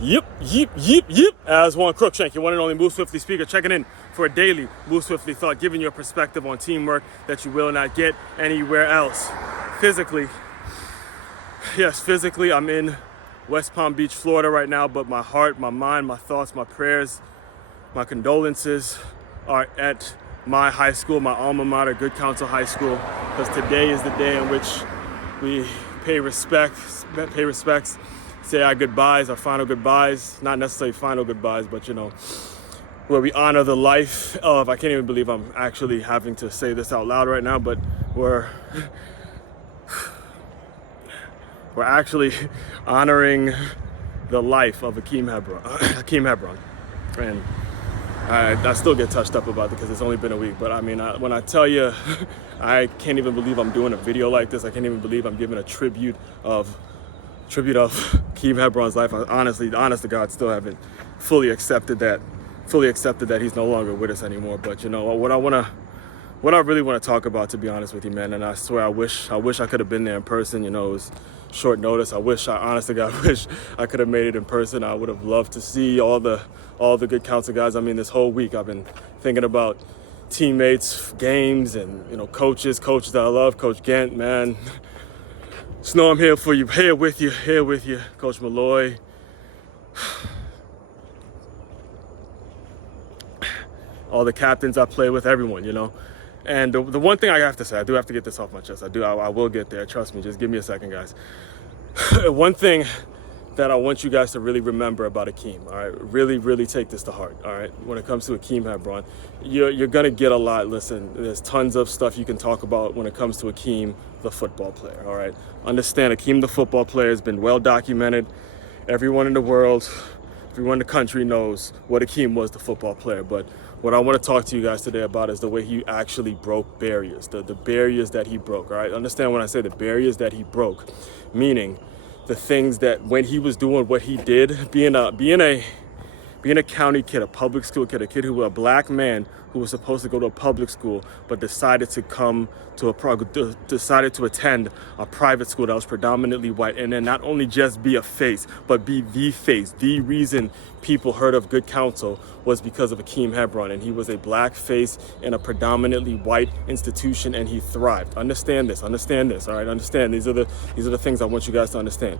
Yep. Aswand Cruickshank, your one and only Move Swiftly speaker, checking in for a daily Move Swiftly thought, giving you a perspective on teamwork that you will not get anywhere else. Physically, I'm in West Palm Beach, Florida right now, but my heart, my mind, my thoughts, my prayers, my condolences are at my high school, my alma mater, Good Counsel High School, because today is the day in which we pay respects, say our goodbyes, our final goodbyes, not necessarily final goodbyes, but where we honor the life of, I can't even believe I'm actually having to say this out loud right now, but we're actually honoring the life of Hakeem Hebron. And I still get touched up about it because it's only been a week, but I mean, when I tell you, I can't even believe I'm doing a video like this. I can't even believe I'm giving a tribute of Hakeem Hebron's life. I honest to God, still haven't fully accepted that he's no longer with us anymore. But what I really want to talk about, to be honest with you, man, and I swear I wish I could have been there in person. It was short notice. Honest to God, wish I could have made it in person. I would have loved to see all the Good Counsel guys. I mean, this whole week I've been thinking about teammates, games, and coaches that I love. Coach Gant, man. Snow, I'm here for you, here with you, Coach Malloy. All the captains I play with, everyone, And the one thing I have to say, I do have to get this off my chest. I will get there. Trust me. Just give me a second, guys. One thing that I want you guys to really remember about Hakeem, all right? Really, really take this to heart, all right? When it comes to Hakeem Hebron, you're going to get a lot. Listen, there's tons of stuff you can talk about when it comes to Hakeem, the football player, all right? Understand, Hakeem, the football player, has been well documented. Everyone in the world, everyone in the country knows what Hakeem was, the football player. But what I want to talk to you guys today about is the way he actually broke barriers, the barriers that he broke, all right? Understand when I say the barriers that he broke, meaning the things that when he was doing what he did, being a county kid, a public school kid, a kid who was a black man who was supposed to go to a public school, but decided to attend a private school that was predominantly white, and then not only just be a face, but be the face. The reason people heard of Good Counsel was because of Hakeem Hebron, and he was a black face in a predominantly white institution, and he thrived. Understand this, all right? Understand, these are the things I want you guys to understand.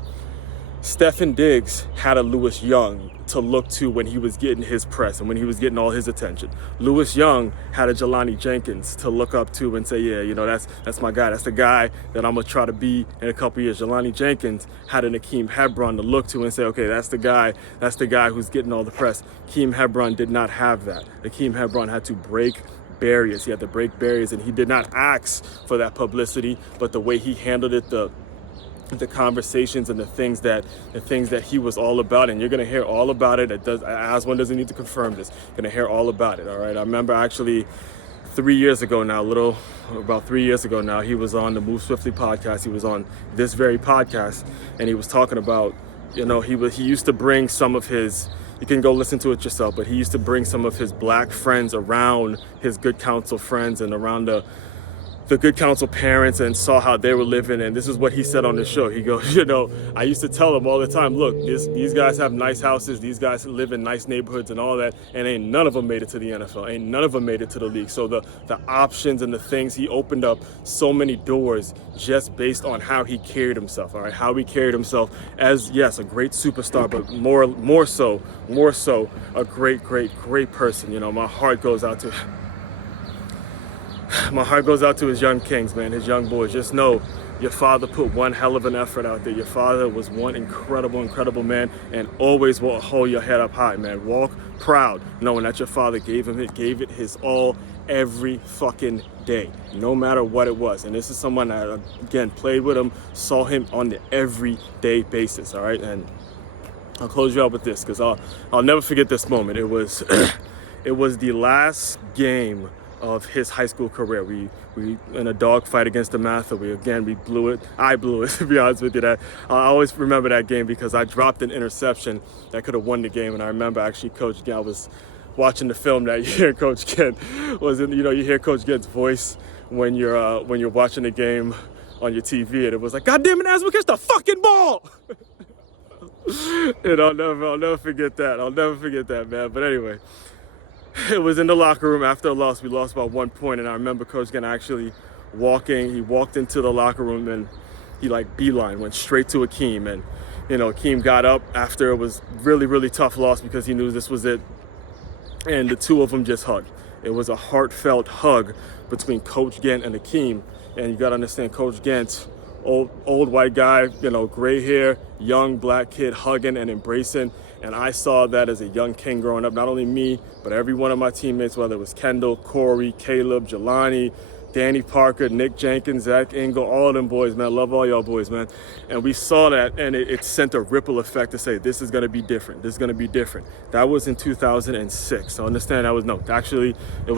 Stephen Diggs had a Lewis Young to look to when he was getting his press and when he was getting all his attention. Lewis Young had a Jelani Jenkins to look up to and say, yeah, that's my guy. That's the guy that I'm going to try to be in a couple years. Jelani Jenkins had an Hakeem Hebron to look to and say, okay, that's the guy who's getting all the press. Hakeem Hebron did not have that. Hakeem Hebron had to break barriers. He had to break barriers, and he did not ask for that publicity, but the way he handled it, the conversations and the things that he was all about, and you're gonna hear all about it. Aswand doesn't need to confirm this. You're gonna hear all about it. All right. I remember actually 3 years ago now, he was on the Move Swiftly podcast. He was on this very podcast, and he was talking about, he used to bring some of his. You can go listen to it yourself, but he used to bring some of his black friends around, his Good Counsel friends, and around the Good Counsel parents, and saw how they were living. And this is what he said on the show. He goes, I used to tell them all the time, look, these guys have nice houses, these guys live in nice neighborhoods and all that, and ain't none of them made it to the NFL, ain't none of them made it to the league. So the options and the things, he opened up so many doors just based on how he carried himself, all right? How he carried himself as, yes, a great superstar, but more so a great person. My heart goes out to his young kings, man, his young boys. Just know your father put one hell of an effort out there. Your father was one incredible man, and always will hold your head up high, man. Walk proud, knowing that your father gave it his all every fucking day, no matter what it was. And this is someone that, again, played with him, saw him on the everyday basis, all right? And I'll close you out with this, because I'll never forget this moment. It was the last game of his high school career. We in a dogfight against the Mather. We blew it. I blew it, to be honest with you. That I always remember that game because I dropped an interception that could have won the game. And I remember actually Coach Gant was watching the film that year. Coach Gant was in. You hear Coach Gant's voice when you're watching the game on your TV, and it was like, "God damn it, Aswand, catch the fucking ball!" And I'll never forget that. I'll never forget that, man. But anyway, it was in the locker room after a loss. We lost by 1 point, and I remember Coach Gant actually walking. He walked into the locker room and he like beeline went straight to Akeem, and Akeem got up after it was really, really tough loss because he knew this was it, and the two of them just hugged. It was a heartfelt hug between Coach Gant and Akeem, and you got to understand, Coach Gant, old white guy, gray hair, young black kid hugging and embracing. And I saw that as a young king growing up. Not only me, but every one of my teammates, whether it was Kendall, Corey, Caleb, Jelani, Danny Parker, Nick Jenkins, Zach Engel, all of them boys, man. I love all y'all boys, man. And we saw that, and it sent a ripple effect to say, this is going to be different. This is going to be different. That was in 2006. So understand it was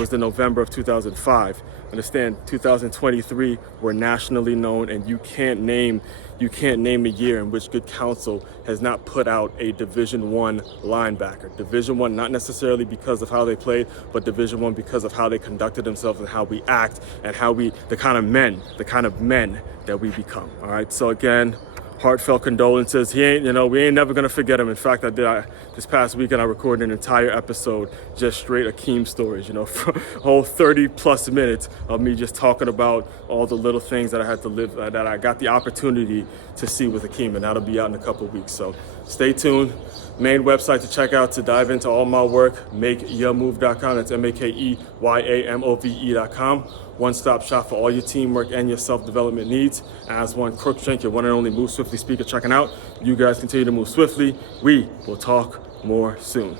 the November of 2005. Understand, 2023, we're nationally known, and you can't name a year in which Good Counsel has not put out a Division I linebacker. Division I, not necessarily because of how they played, but Division I because of how they conducted themselves and how we act and the kind of men that we become. All right. So again, heartfelt condolences. We ain't never gonna forget him. In fact, this past weekend I recorded an entire episode just straight Akeem stories. For a whole 30 plus minutes of me just talking about all the little things that I had to live, that I got the opportunity to see with Akeem, and that'll be out in a couple of weeks. So stay tuned. Main website to check out to dive into all my work, makeyourmove.com. That's MakeYamove.com. One-stop shop for all your teamwork and your self-development needs. Aswand Cruickshank, your one and only Move Swiftly speaker, checking out. You guys continue to move swiftly. We will talk more soon.